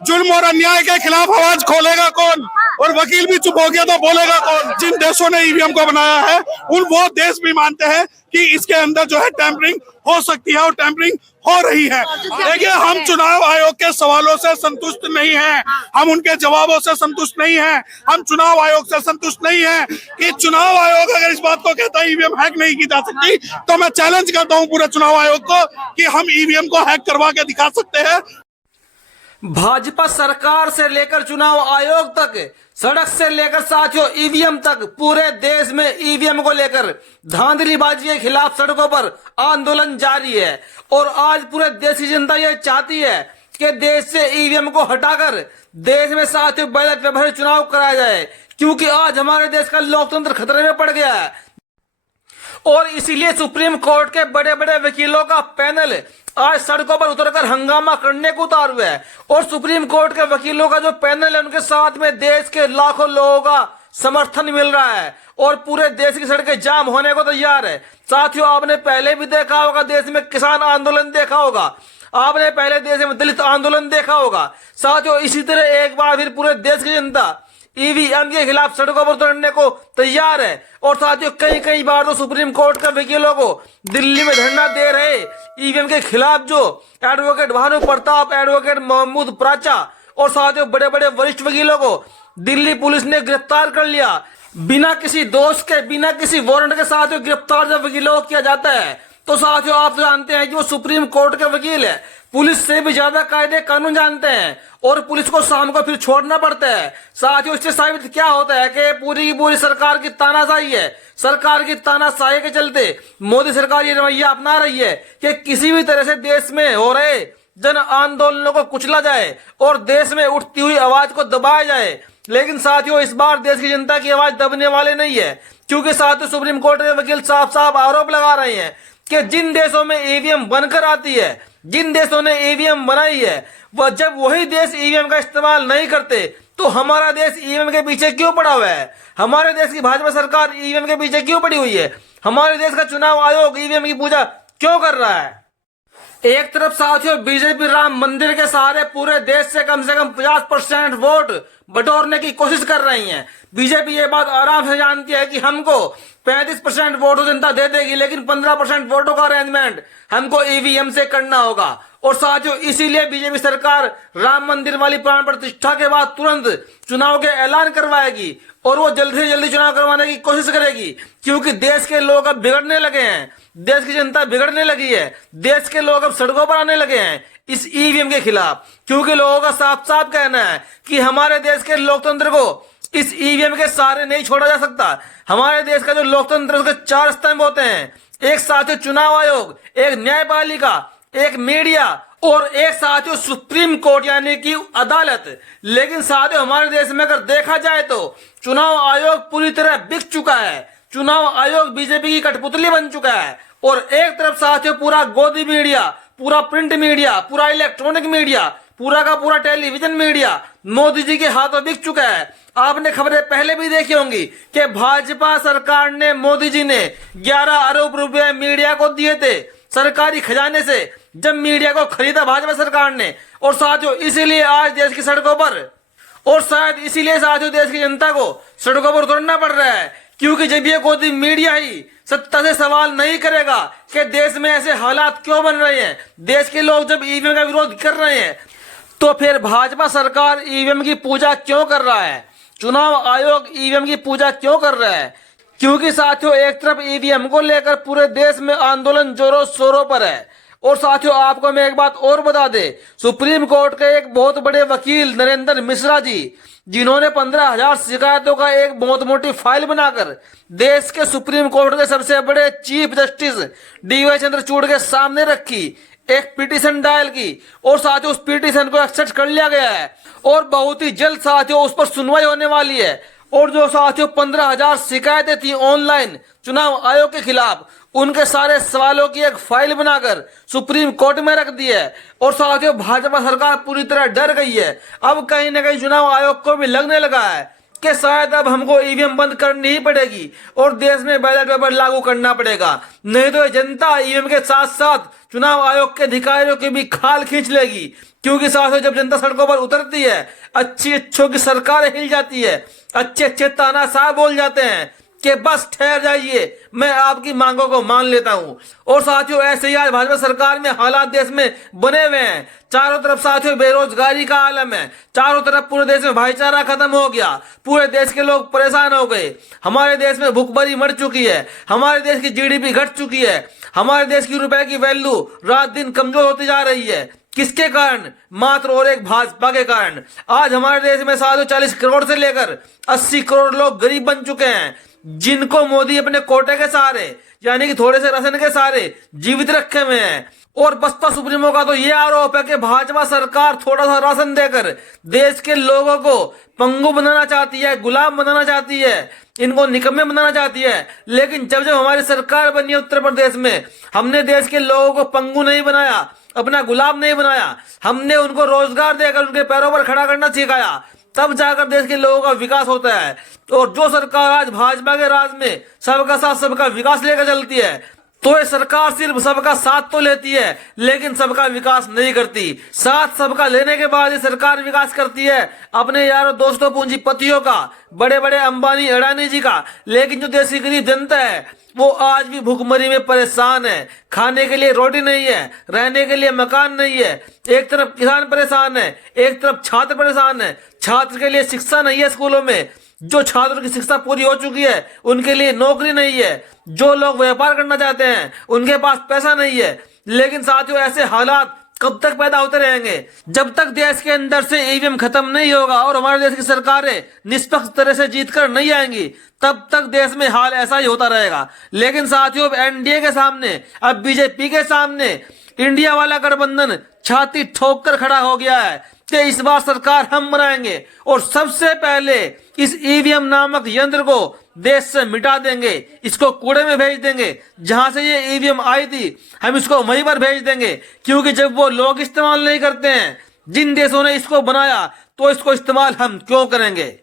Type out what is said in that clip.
जुल्म और अन्याय के खिलाफ आवाज खोलेगा कौन? और वकील भी चुप हो गया तो बोलेगा कौन? जिन देशों ने ईवीएम को बनाया है उन वो देश भी मानते हैं कि इसके अंदर जो है टैंपरिंग हो सकती है और टैंपरिंग हो रही है। देखिए, हम चुनाव आयोग के सवालों से संतुष्ट नहीं हैं, हम उनके जवाबों से संतुष्ट नहीं हैं, हम चुनाव आयोग से संतुष्ट नहीं हैं कि चुनाव आयोग अगर इस बात को कहता है ईवीएम हैक नहीं की जा सकती, तो मैं चैलेंज करता हूं पूरे चुनाव आयोग को कि हम ईवीएम को हैक करवा के दिखा सकते हैं। भाजपा सरकार से लेकर चुनाव आयोग तक, सड़क से लेकर साथियों ईवीएम तक, पूरे देश में ईवीएम को लेकर धांधलीबाजी के खिलाफ सड़कों पर आंदोलन जारी है। और आज पूरे देश की जनता ये चाहती है कि देश से ईवीएम को हटाकर देश में साथियों बैलेट पेपर चुनाव कराया जाए, क्योंकि आज हमारे देश का लोकतंत्र खतरे में पड़ गया है। और इसीलिए सुप्रीम कोर्ट के बड़े बड़े वकीलों का पैनल आज सड़कों पर उतरकर हंगामा करने को उतार हुआ है। और सुप्रीम कोर्ट के वकीलों का जो पैनल है उनके साथ में देश के लाखों लोगों का समर्थन मिल रहा है और पूरे देश की सड़कें जाम होने को तैयार है। साथियों, आपने पहले भी देखा होगा, देश में किसान आंदोलन देखा होगा, आपने पहले देश में दलित आंदोलन देखा होगा। साथियों, इसी तरह एक बार फिर पूरे देश की जनता ईवीएम के खिलाफ सड़कों पर उतरने को तैयार है। और साथियों, कई बार तो सुप्रीम कोर्ट के वकीलों को दिल्ली में धरना दे रहे ईवीएम के खिलाफ जो एडवोकेट भानु प्रताप, एडवोकेट महमूद प्राचा और साथियों बड़े बड़े वरिष्ठ वकीलों को दिल्ली पुलिस ने गिरफ्तार कर लिया। बिना किसी दोष के, बिना किसी वारंट के साथियों गिरफ्तार जब वकीलों को किया जाता है तो साथियों आप जानते हैं कि वो सुप्रीम कोर्ट के वकील है, पुलिस से भी ज्यादा कायदे कानून जानते हैं और पुलिस को शाम को फिर छोड़ना पड़ता है। साथियों, इससे साबित क्या होता है कि पूरी की पूरी सरकार की तानाशाही है। सरकार की तानाशाही के चलते मोदी सरकार ये रवैया अपना रही है कि किसी भी तरह से देश में हो रहे जन आंदोलनों को कुचला जाए और देश में उठती हुई आवाज को दबाया जाए। लेकिन साथियों, इस बार देश की जनता की आवाज दबने वाले नहीं है, क्योंकि साथियों सुप्रीम कोर्ट के वकील साफ साफ आरोप लगा रहे हैं कि जिन देशों में ईवीएम बनकर आती है, जिन देशों ने ईवीएम बनाई है, वह जब वही देश ईवीएम का इस्तेमाल नहीं करते तो हमारा देश ईवीएम के पीछे क्यों पड़ा हुआ है? हमारे देश की भाजपा सरकार ईवीएम के पीछे क्यों पड़ी हुई है? हमारे देश का चुनाव आयोग ईवीएम की पूजा क्यों कर रहा है? एक तरफ साथियों बीजेपी राम मंदिर के सहारे पूरे देश से कम 50% वोट बटोरने की कोशिश कर रही है। बीजेपी ये बात आराम से जानती है कि हमको 35% वोट जनता दे देगी, लेकिन 15% वोटों का अरेंजमेंट हमको ईवीएम से करना होगा। और साथियों, इसीलिए बीजेपी सरकार राम मंदिर वाली प्राण प्रतिष्ठा के बाद तुरंत चुनाव के ऐलान करवाएगी और वो जल्दी से जल्दी चुनाव करवाने की कोशिश करेगी, क्योंकि देश के लोग अब बिगड़ने लगे हैं, देश की जनता बिगड़ने लगी है, देश के लोग अब सड़कों पर आने लगे हैं इस ईवीएम के खिलाफ, क्योंकि लोगों का साफ साफ कहना है कि हमारे देश के लोकतंत्र को इस ईवीएम के सहारे नहीं छोड़ा जा सकता। हमारे देश का जो लोकतंत्र उसके 4 स्तंभ होते हैं, एक साथियों चुनाव आयोग, एक न्यायपालिका, एक मीडिया और एक साथियों सुप्रीम कोर्ट यानी कि अदालत। लेकिन साथियों, हमारे देश में अगर देखा जाए तो चुनाव आयोग पूरी तरह बिक चुका है, चुनाव आयोग बीजेपी की कठपुतली बन चुका है। और एक तरफ साथियों पूरा गोदी मीडिया, पूरा प्रिंट मीडिया, पूरा इलेक्ट्रॉनिक मीडिया, पूरा का पूरा टेलीविजन मीडिया मोदी जी के हाथों बिक चुका है। आपने खबरें पहले भी देखी होंगी कि भाजपा सरकार ने, मोदी जी ने 11 अरब रुपए मीडिया को दिए थे सरकारी खजाने से, जब मीडिया को खरीदा भाजपा सरकार ने। और साथियों, इसीलिए आज देश की सड़कों पर, और शायद इसीलिए साथियों देश की जनता को सड़कों पर उतरना पड़ रहा है, क्योंकि जब ये गोदी मीडिया ही सत्ता से सवाल नहीं करेगा कि देश में ऐसे हालात क्यों बन रहे हैं, देश के लोग जब ईवीएम का विरोध कर रहे हैं, तो फिर भाजपा सरकार ईवीएम की पूजा क्यों कर रहा है? चुनाव आयोग ईवीएम की पूजा क्यों कर रहा है? क्योंकि साथियों एक तरफ ईवीएम को लेकर पूरे देश में आंदोलन जोरों शोरों पर है। और साथियों आपको मैं एक बात और बता दे, सुप्रीम कोर्ट के एक बहुत बड़े वकील नरेंद्र मिश्रा जी, जिन्होंने 15,000 शिकायतों का एक बहुत मोटी फाइल बनाकर देश के सुप्रीम कोर्ट के सबसे बड़े चीफ जस्टिस DY चंद्रचूड़ के सामने रखी, एक पिटीशन डायल की और साथियों उस पिटीशन को एक्सेप्ट कर लिया गया है और बहुत ही जल्द साथियों उस पर सुनवाई होने वाली है। और जो साथियों 15,000 शिकायतें थी ऑनलाइन चुनाव आयोग के खिलाफ, उनके सारे सवालों की एक फाइल बनाकर सुप्रीम कोर्ट में रख दी है। और साथियों भाजपा सरकार पूरी तरह डर गई है। अब कहीं ना कहीं चुनाव आयोग को भी लगने लगा है कि शायद अब हमको ईवीएम बंद करनी ही पड़ेगी और देश में बैलेट पेपर लागू करना पड़ेगा, नहीं तो ये जनता ईवीएम के साथ साथ चुनाव आयोग के अधिकारियों की भी खाल खींच लेगी। क्योंकि साथियों, जब जनता सड़कों पर उतरती है, अच्छी अच्छों की सरकारें हिल जाती है, अच्छे अच्छे तानाशाह बोल जाते हैं कि बस ठहर जाइए, मैं आपकी मांगों को मान लेता हूं। और साथियों, ऐसे ही आज भाजपा सरकार में हालात देश में बने हुए हैं। चारों तरफ साथियों बेरोजगारी का आलम है, चारों तरफ पूरे देश में भाईचारा खत्म हो गया, पूरे देश के लोग परेशान हो गए। हमारे देश में भूखमरी मर चुकी है, हमारे देश की जीडीपी घट चुकी है, हमारे देश की रुपए की वैल्यू रात दिन कमजोर होती जा रही है। किसके कारण? मात्र और एक भाजपा के कारण। आज हमारे देश में 40 करोड़ से लेकर 80 करोड़ लोग गरीब बन चुके हैं, जिनको मोदी अपने कोटे के सहारे यानी कि थोड़े से राशन के सहारे जीवित रखे हुए हैं। और बसपा सुप्रीमो का तो ये आरोप है कि भाजपा सरकार थोड़ा सा राशन देकर देश के लोगों को पंगु बनाना चाहती है, गुलाम बनाना चाहती है, इनको निकम्मे बनाना चाहती है। लेकिन जब जब हमारी सरकार बनी है उत्तर प्रदेश में, हमने देश के लोगों को पंगु नहीं बनाया, अपना गुलाम नहीं बनाया, हमने उनको रोजगार देकर उनके पैरों पर खड़ा करना सिखाया, तब जाकर देश के लोगों का विकास होता है। और जो सरकार आज भाजपा के राज में सबका साथ सबका विकास लेकर चलती है, तो ये सरकार सिर्फ सबका साथ तो लेती है लेकिन सबका विकास नहीं करती। साथ सबका लेने के बाद ये सरकार विकास करती है अपने यारों दोस्तों पूंजीपतियों का, बड़े बड़े अंबानी अडानी जी का। लेकिन जो देश की गरीब जनता है वो आज भी भूखमरी में परेशान है, खाने के लिए रोटी नहीं है, रहने के लिए मकान नहीं है। एक तरफ किसान परेशान है, एक तरफ छात्र परेशान है, छात्र के लिए शिक्षा नहीं है स्कूलों में, जो छात्रों की शिक्षा पूरी हो चुकी है उनके लिए नौकरी नहीं है, जो लोग व्यापार करना चाहते हैं उनके पास पैसा नहीं है। लेकिन साथियों, ऐसे हालात कब तक पैदा होते रहेंगे? जब तक देश के अंदर से ईवीएम खत्म नहीं होगा और हमारे देश की सरकारें निष्पक्ष तरह से जीतकर नहीं आएंगी, तब तक देश में हाल ऐसा ही होता रहेगा। लेकिन साथियों, अब एनडीए के सामने, अब बीजेपी के सामने इंडिया वाला गठबंधन छाती ठोक कर खड़ा हो गया है कि इस बार सरकार हम बनाएंगे और सबसे पहले इस ईवीएम नामक यंत्र को देश से मिटा देंगे, इसको कूड़े में भेज देंगे। जहां से ये ईवीएम आई थी हम इसको वहीं पर भेज देंगे, क्योंकि जब वो लोग इस्तेमाल नहीं करते हैं, जिन देशों ने इसको बनाया, तो इसको इस्तेमाल हम क्यों करेंगे।